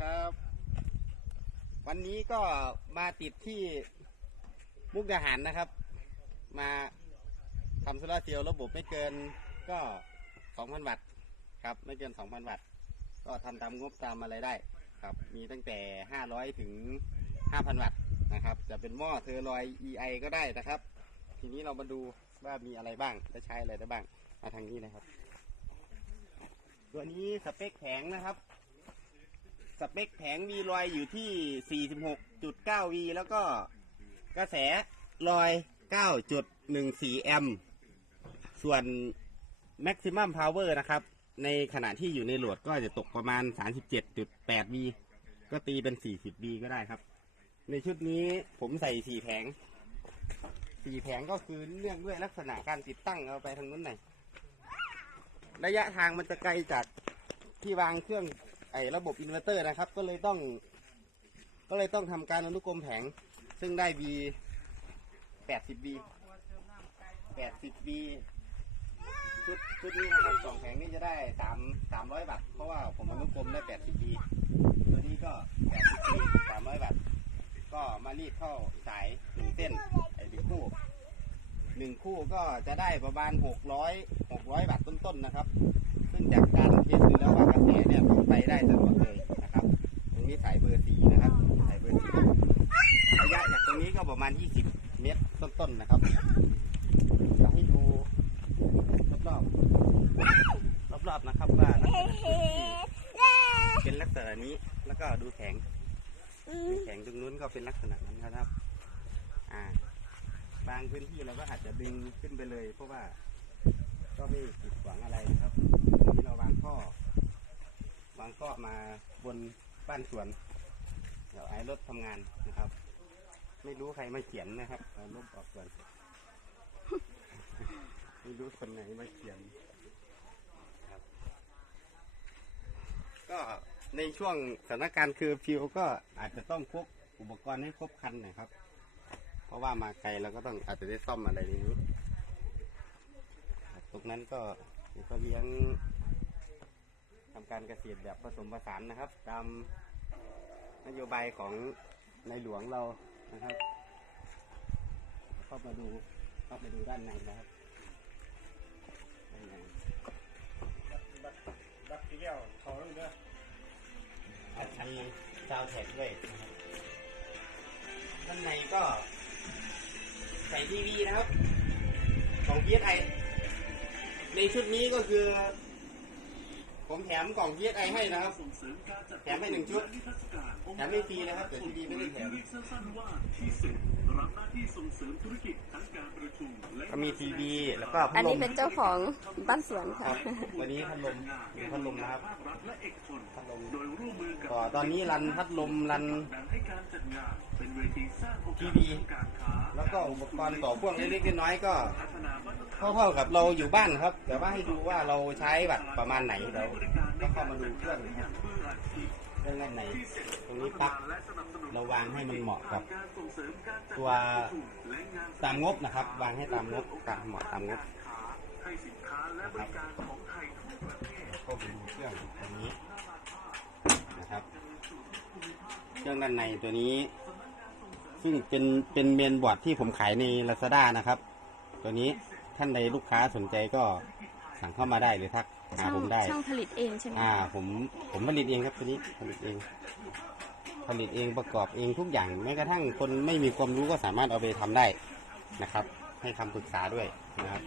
ครับ วันนี้ก็มาติดที่มุกดาหารนะครับ มาทำโซลาร์เซลล์ระบบไม่เกินก็ 2,000 วัตต์ครับ ไม่เกิน 2,000 วัตต์ ก็ทำตามงบตามอะไรได้ครับ มีตั้งแต่ 500 ถึง 5,000 วัตต์นะครับ จะเป็นหม้อเทอร์ลอย EI ก็ได้นะครับ ทีนี้เรามาดูว่ามีอะไรบ้างและใช้อะไรได้บ้าง มาทางนี้นะครับ ตัวนี้สเปคแผงนะครับ สเปคแผงมีรอยอยู่ที่ 46.9 V แล้วก็กระแสรอย 9.14 แอมป์ส่วน maximum power นะครับ ในขณะที่อยู่ในโหลดก็จะตกประมาณ 37.8 V ก็ตีเป็น 40 V ก็ได้ครับ ในชุดนี้ผมใส่ 4 แผง 4 แผงก็คือเนื่องด้วยลักษณะการติดตั้งเอาไปทางนู้นหน่อยระยะทางมันจะไกลจากที่วางเครื่อง ไอ้ระบบอินเวอร์เตอร์นะครับ ก็เลยต้อง ก็เลยต้องทำการอนุกรมแผง ซึ่งได้ V 80 V 80 V ชุดชุดนี้นะครับสองแผงนี้จะได้สามสามร้อยบาทเพราะว่าผมอนุกรมได้ 80 V ตัวนี้ก็ 80 V สามร้อยบาทก็มารีดเข้าสายหนึ่งเส้นไอ้หนึ่งคู่หนึ่งคู่ก็จะได้ประมาณ600 600บาทต้นๆนะครับ ซึ่งจากการเทสดู แล้วว่ากระแสเนี่ยไปได้สะดวกเลยนะครับ ตรงนี้สายเบอร์สีนะครับสายเบอร์สีระยะจากตรงนี้ก็ประมาณ 20 เมตรต้นๆนะครับจะให้ดูรอบๆรอบๆนะครับว่าเป็นลักษณะนี้แล้วก็ดูแข็งดูแข็งตรงนู้นก็เป็นลักษณะนั้นนะครับ อ่า บางพื้นที่เราก็อาจจะดึงขึ้นไปเลย เพราะว่าก็ไม่ผิดหวังอะไรนะครับที่เราวางข้อ วางข้อมาบนบ้านสวน เดี๋ยวไอ้รถทำงานนะครับ ไม่รู้ใครมาเขียนนะครับเอาลบออกก่อน ไม่รู้คนไหนมาเขียนครับ ก็ในช่วงสถานการณ์คือฟิวก็อาจจะต้องพกอุปกรณ์ให้ครบครันหนะครับ เพราะว่ามาไกลเราก็ต้องอาจจะได้ซ่อมอะไรในนี้ตรงนั้นก็ก็เลี้ยง ทำการเกษตรแบบผสมผสานนะครับ ตามนโยบายของในหลวงเรานะครับเข้ามาดูเข้ามาดูด้านในนะครับด้านในบักเกี้ยวเขาเลยเด้ออาจจะมีซาวด์แท็กด้วยนะครับด้านในก็ใส่ทีวีนะครับ ของ PSI ในชุดนี้ก็คือ ผมแถมกล่อง PSI ให้นะครับ แถมให้หนึ่งชุด แถมไม่ฟรีนะครับแต่ทีวีไม่ได้แถมก็มีทีวีแล้วก็พัอัดนลนี้มเป็นเจ้าของบ้านสวนคค่ะรับวันนี้พัดลมมีพัดลมนะครับพัดลมก็ตอนนี้รันพัดลมรันทีวีแล้วก็อุปกรณ์ต่อพ่วงเล็กๆน้อยๆก็ เท่าๆกับเราอยู่บ้านครับ แต่ว่าให้ดูว่าเราใช้บัตรประมาณไหนเดี๋ยวก็เข้ามาดูเครื่องนะครับเครื่องด้านในตรงนี้ปลั๊กเราวางให้มันเหมาะกับ ตัวตามงบนะครับ วางให้ตามงบตามเหมาะตามงบนะครับก็ไปดูเครื่องตัวนี้นะครับ เครื่องด้านในตัวนี้ ซึ่งเป็นเป็นเมนบอร์ดที่ผมขายใน Lazada นะครับ ตัวนี้ ท่านใดลูกค้าสนใจก็สั่งเข้ามาได้หรือทักหาช่างผมได้ ช่างผลิตเองใช่ไหมอ่า ผมผมผลิตเองครับตัวนี้ผลิตเอง ผลิตเองประกอบเองทุกอย่างแม้กระทั่งคนไม่มีความรู้ก็สามารถเอาไปทำได้นะครับ ให้คำปรึกษาด้วยนะครับ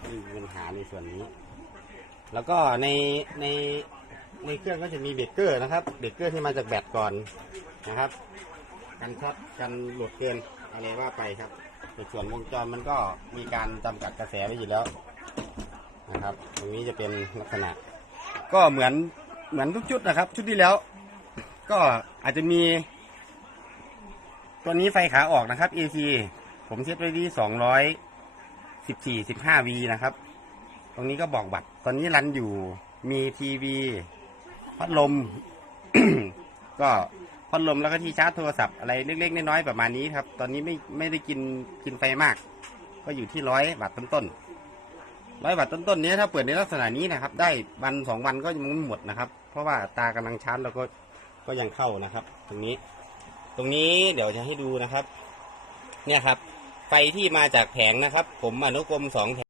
ไม่มีปัญหาในส่วนนี้ แล้วก็ในในในเครื่องก็จะมีเบรกเกอร์นะครับเบรกเกอร์ที่มาจากแบตก่อนนะครับ กันช็อตกันหลุดเกินอะไรว่าไปครับ ในส่วนวงจรมันก็มีการจำกัดกระแสไว้อยู่แล้วนะครับ ตรงนี้จะเป็นลักษณะ ก็เหมือนเหมือนทุกชุดนะครับ ชุดที่แล้ว ก็อาจจะมี ตัวนี้ไฟขาออกนะครับ AC ผมเซตไว้ที่สองร้อยสิบสี่สิบห้า V นะครับ ตรงนี้ก็บอกบัตร ตอนนี้รันอยู่มีทีวี พัดลม ก็ พัดลมแล้วก็ที่ชาร์จโทรศัพท์อะไรเล็กๆน้อยๆประมาณนี้ครับ ตอนนี้ไม่ไม่ได้กินกินไฟมาก ก็อยู่ที่ร้อยบาทต้นๆร้อยบาทต้นๆนี้ถ้าเปิดในลักษณะนี้นะครับ ได้วันสองวันก็ยังไม่หมดนะครับ เพราะว่าตากำลังชาร์จแล้วก็ก็ยังเข้านะครับ ตรงนี้ ตรงนี้เดี๋ยวจะให้ดูนะครับ เนี่ยครับ ไฟที่มาจากแผงนะครับ ผมอนุกรมสองแผง